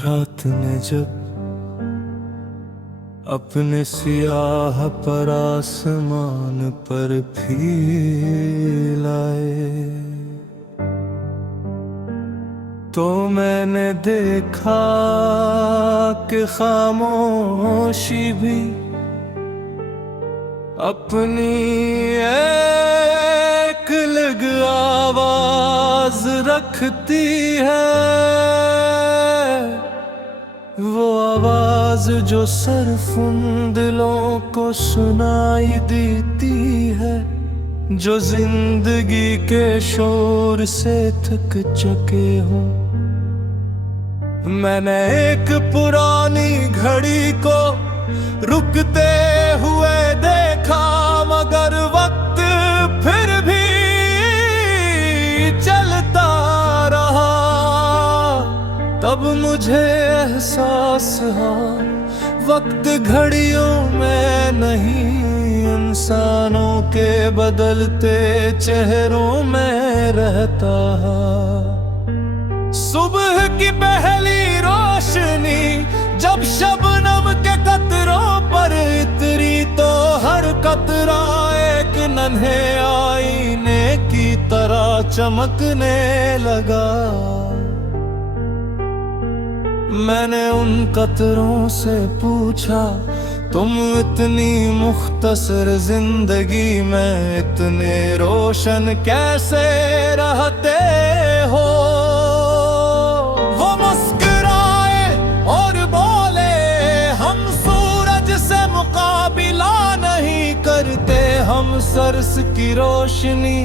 रात ने जब अपने सियाह पर आसमान पर फीलाए तो मैंने देखा कि खामोशी भी अपनी एक अलग आवाज रखती है। वो आवाज जो सिर्फ दिलों को सुनाई देती है, जो जिंदगी के शोर से थक चुके हो। मैंने एक पुरानी घड़ी को रुकते हुए देखा, मगर वक्त फिर भी चलता रहा। तब मुझे एहसास हुआ वक्त घड़ियों में नहीं, इंसानों के बदलते चेहरों में रहता है। सुबह की पहली रोशनी जब शबनम के कतरों पर इतरी तो हर कतरा एक नन्हे आईने की तरह चमकने लगा। मैंने उन कतरों से पूछा, तुम इतनी मुख्तसर जिंदगी में इतने रोशन कैसे रहते हो? वो मुस्कुराए और बोले, हम सूरज से मुकाबिला नहीं करते, हम सरस की रोशनी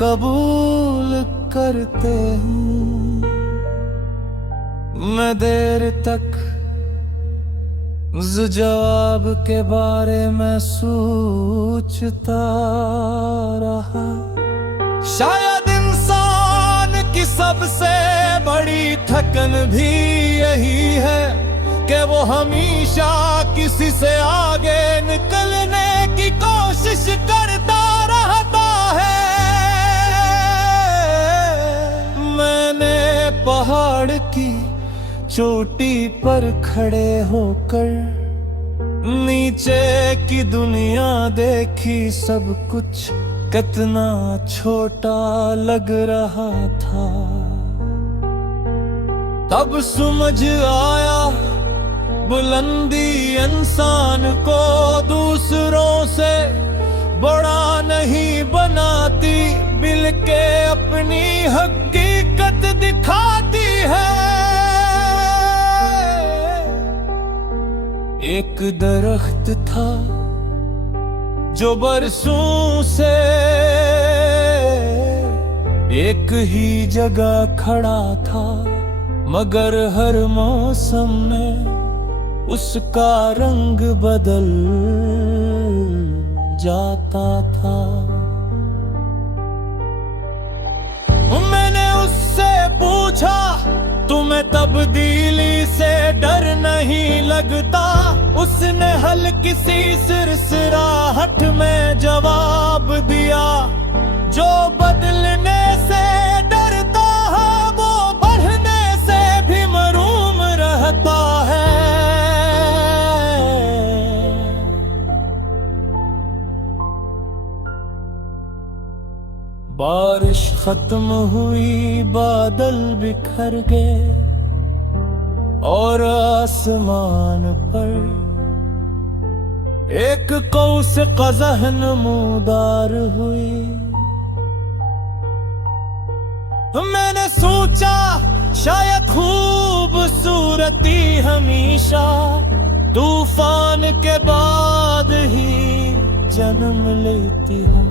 कबूल करते हैं। मैं देर तक उस जवाब के बारे में सोचता रहा। शायद इंसान की सबसे बड़ी थकन भी यही है कि वो हमेशा किसी से आगे निकलने की कोशिश करता रहता है। मैंने पहाड़ की चोटी पर खड़े होकर नीचे की दुनिया देखी, सब कुछ कितना छोटा लग रहा था। तब समझ आया बुलंदी इंसान को दूसरों से बड़ा नहीं बनाती, बल्कि अपनी हकीकत दिखाती है। एक दरख्त था जो बरसों से एक ही जगह खड़ा था, मगर हर मौसम में उसका रंग बदल जाता था। मैंने उससे पूछा, तुम्हें तब्दीली से डर नहीं लगता? उसने हल्की सी सिरसिराहट में जवाब दिया, जो बदलने से डरता है वो बढ़ने से भी मरूम रहता है। बारिश खत्म हुई, बादल बिखर गए और आसमान पर एक कौस कज़ह नमूदार हुई। मैंने सोचा शायद खूबसूरती हमेशा तूफान के बाद ही जन्म लेती है।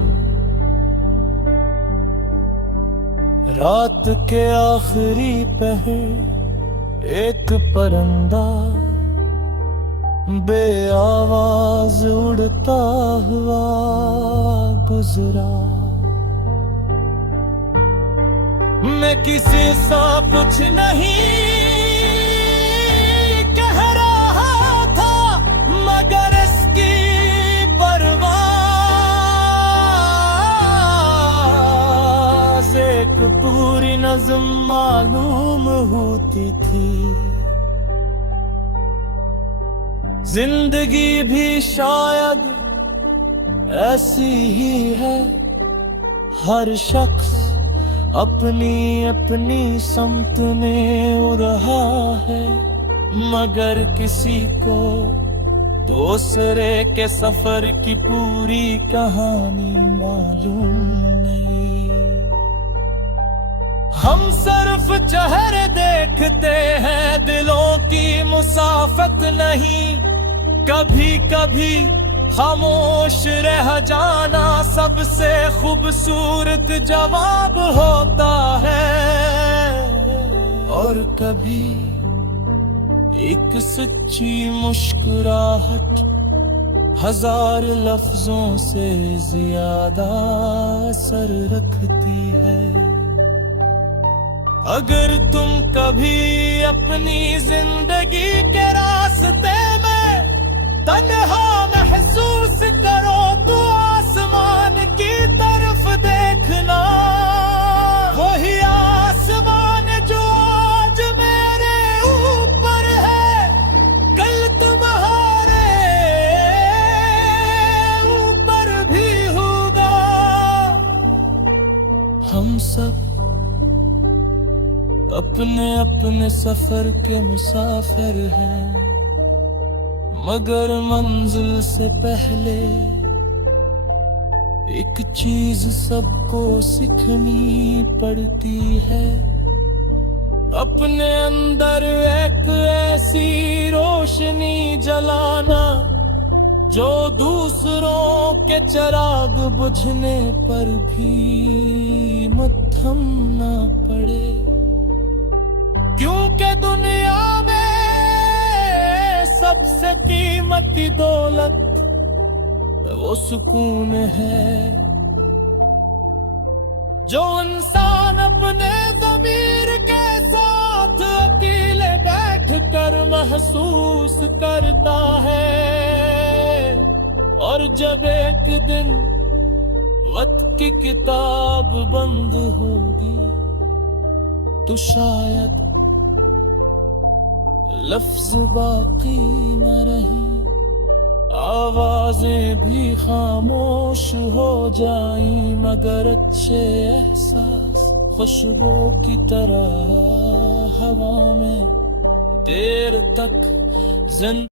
रात के आखिरी पहर एक परिंदा बेआवाज उड़ता हुआ गुजरा। मैं किसी सा कुछ नहीं कह रहा था, मगर इसकी परवाज़ एक पूरी नज़्म मालूम होती थी। जिंदगी भी शायद ऐसी ही है, हर शख्स अपनी अपनी समत में उड़ रहा है, मगर किसी को दूसरे के सफर की पूरी कहानी मालूम नहीं। हम सिर्फ चेहरे देखते हैं, दिलों की मुसाफत नहीं। कभी कभी खामोश रह जाना सबसे खूबसूरत जवाब होता है, और कभी एक सच्ची मुस्कुराहट हजार लफ्जों से ज्यादा असर रखती है। अगर तुम कभी अपनी जिंदगी के रास्ते में तन्हा महसूस करो तो आसमान की तरफ देखना, वही आसमान जो आज मेरे ऊपर है कल तुम्हारे ऊपर भी होगा। हम सब अपने अपने सफर के मुसाफिर हैं, मगर मंजिल से पहले एक चीज सबको सीखनी पड़ती है, अपने अंदर एक ऐसी रोशनी जलाना जो दूसरों के चिराग बुझने पर भी मत्थम ना पड़े, क्योंकि दुनिया में सबसे कीमती दौलत वो सुकून है जो इंसान अपने ज़मीर के साथ अकेले बैठकर महसूस करता है। और जब एक दिन वक्त की किताब बंद होगी तो शायद लफ्ज बाकी न रही, आवाजें भी खामोश हो जाई, मगर अच्छे एहसास खुशबू की तरह हवा में देर तक जिंदा